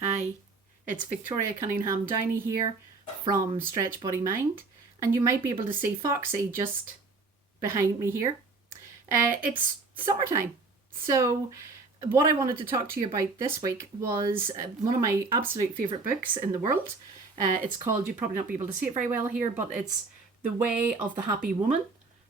Hi, it's Victoria Cunningham Downey here from Stretch Body Mind, and you might be able to see Foxy just behind me here. It's summertime, so what I wanted to talk to you about this week was one of my absolute favourite books in the world. It's called, you'd probably not be able to see it very well here, but it's The Way of the Happy Woman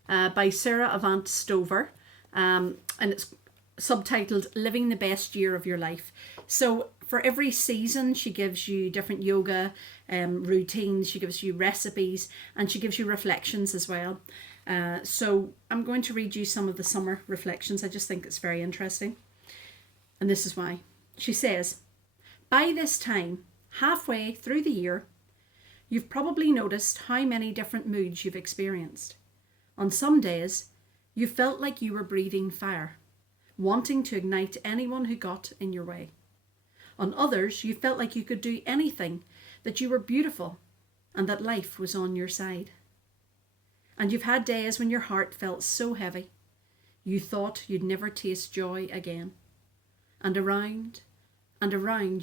by Sarah Avant Stover, and it's subtitled Living the Best Year of Your Life. So for every season, she gives you different yoga routines, she gives you recipes, and she gives you reflections as well. So I'm going to read you some of the summer reflections. I just think it's very interesting. And this is why. She says, by this time, halfway through the year, you've probably noticed how many different moods you've experienced. On some days, you felt like you were breathing fire, wanting to ignite anyone who got in your way. On others, you felt like you could do anything, that you were beautiful, and that life was on your side. And you've had days when your heart felt so heavy, you thought you'd never taste joy again. And around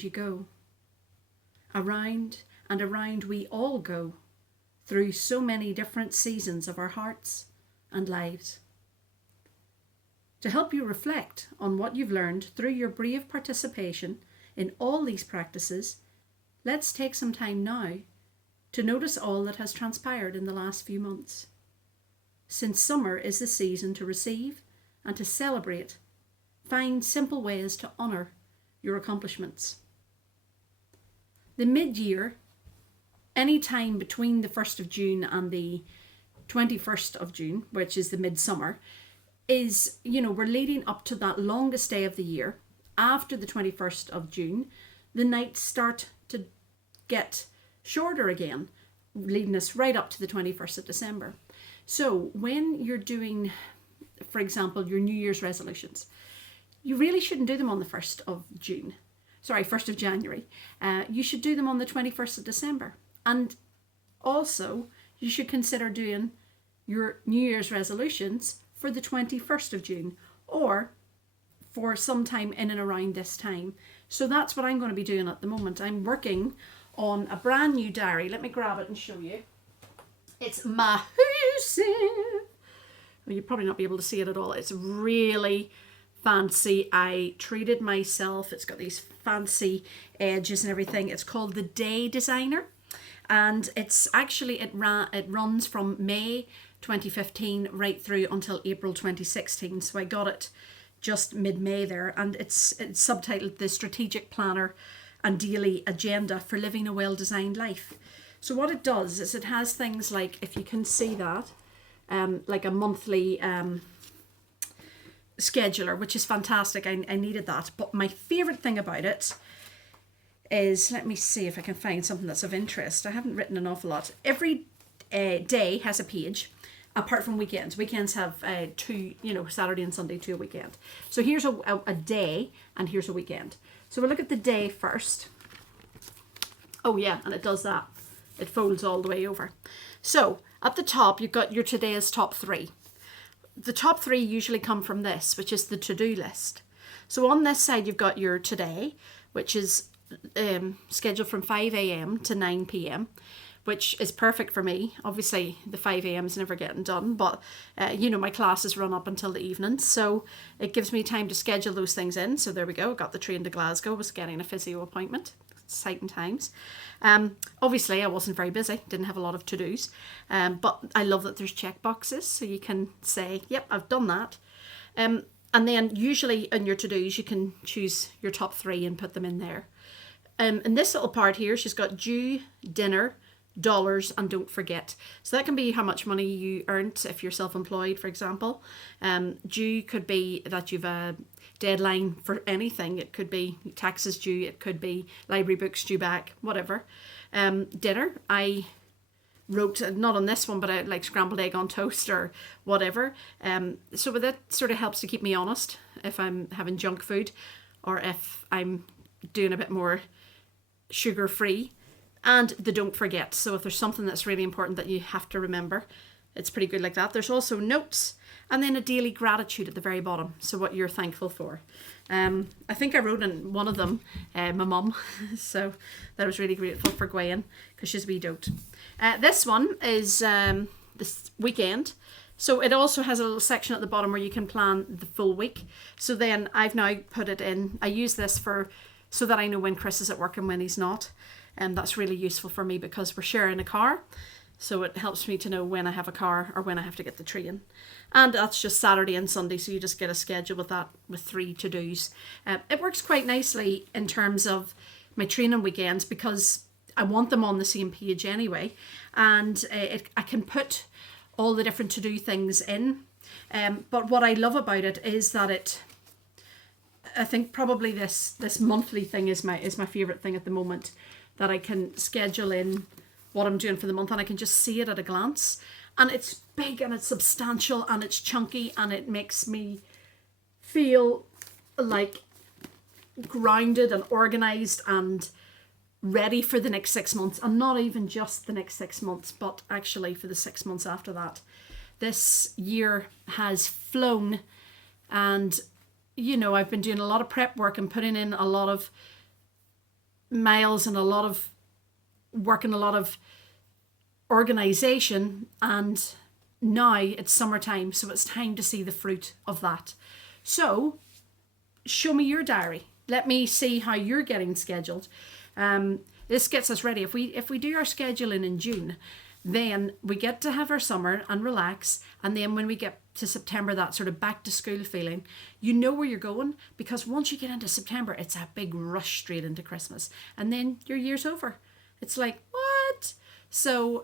you go. Around and around we all go, through so many different seasons of our hearts and lives. To help you reflect on what you've learned through your brave participation in all these practices, let's take some time now to notice all that has transpired in the last few months. Since summer is the season to receive and to celebrate, find simple ways to honour your accomplishments. The mid-year, any time between the 1st of June and the 21st of June, which is the midsummer, is, we're leading up to that longest day of the year. After the 21st of June, the nights start to get shorter again, leading us right up to the 21st of December. So when you're doing, for example, your New Year's resolutions, you really shouldn't do them on the 1st of January. You should do them on the 21st of December. And also, you should consider doing your New Year's resolutions for the 21st of June or for some time in and around this time. So that's what I'm going to be doing at the moment. I'm working on a brand new diary. Let me grab it and show you. It's massive. Well, you'll probably not be able to see it at all. It's really fancy. I treated myself. It's got these fancy edges and everything. It's called the Day Designer. And it's actually, it runs from May 2015 right through until April 2016. So I got it just mid-May there, and it's subtitled The Strategic Planner and Daily Agenda for Living a Well-Designed Life. So what it does is it has things like, if you can see that, like a monthly scheduler, which is fantastic. I needed that. But my favourite thing about it is, let me see if I can find something that's of interest. I haven't written an awful lot. Every day has a page, apart from weekends. Weekends have two, Saturday and Sunday, two a weekend. So here's a day and here's a weekend. So we'll look at the day first. Oh yeah, and it does that. It folds all the way over. So at the top, you've got your today's top three. The top three usually come from this, which is the to-do list. So on this side, you've got your today, which is scheduled from 5 a.m. to 9 p.m., which is perfect for me. Obviously, the 5 a.m. is never getting done, but my classes run up until the evening, so it gives me time to schedule those things in. So there we go. Got the train to Glasgow, was getting a physio appointment. Exciting times. Obviously, I wasn't very busy, didn't have a lot of to-dos, but I love that there's check boxes, so you can say, yep, I've done that. And then usually in your to-dos, you can choose your top three and put them in there. In this little part here, she's got due, dinner, dollars, and don't forget. So that can be how much money you earned if you're self-employed, for example. Due could be that you've a deadline for anything. It could be taxes due, it could be library books due back, whatever. Dinner, I wrote, not on this one, but I like scrambled egg on toast or whatever. So that sort of helps to keep me honest if I'm having junk food or if I'm doing a bit more sugar free. And the don't forget. So if there's something that's really important that you have to remember, it's pretty good like that. There's also notes and then a daily gratitude at the very bottom. So what you're thankful for. I think I wrote in one of them, my mum. So that I was really grateful for Gwen because she's a wee dote. This one is this weekend. So it also has a little section at the bottom where you can plan the full week. So then I've now put it in. I use this so that I know when Chris is at work and when he's not. And that's really useful for me because we're sharing a car. So it helps me to know when I have a car or when I have to get the train. And that's just Saturday and Sunday. So you just get a schedule with that with 3 to-dos. It works quite nicely in terms of my training weekends because I want them on the same page anyway. And I can put all the different to-do things in. But what I love about it is that I think probably this monthly thing is my favorite thing at the moment, that I can schedule in what I'm doing for the month and I can just see it at a glance. And it's big and it's substantial and it's chunky and it makes me feel like grounded and organized and ready for the next 6 months, and not even just the next 6 months, but actually for the 6 months after that. This year has flown, and you know, I've been doing a lot of prep work and putting in a lot of miles and a lot of work and a lot of organization, and now it's summertime, so it's time to see the fruit of that. So show me your diary. Let me see how you're getting scheduled. This gets us ready. If we do our scheduling in June, then we get to have our summer and relax, and then when we get to September, that sort of back to school feeling, you know where you're going, because once you get into September, it's a big rush straight into Christmas, and then your year's over. It's like, what? So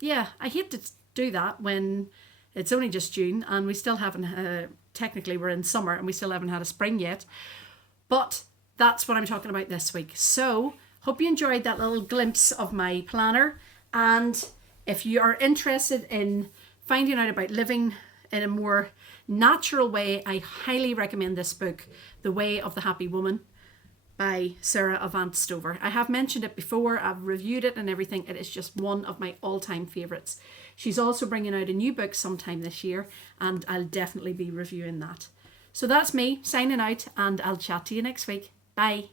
yeah, I hate to do that when it's only just June and we still haven't technically we're in summer and we still haven't had a spring yet, but that's what I'm talking about this week. So hope you enjoyed that little glimpse of my planner, and if you are interested in finding out about living in a more natural way, I highly recommend this book, The Way of the Happy Woman by Sarah Avant Stover. I have mentioned it before, I've reviewed it and everything. It is just one of my all-time favourites. She's also bringing out a new book sometime this year, and I'll definitely be reviewing that. So that's me signing out, and I'll chat to you next week. Bye.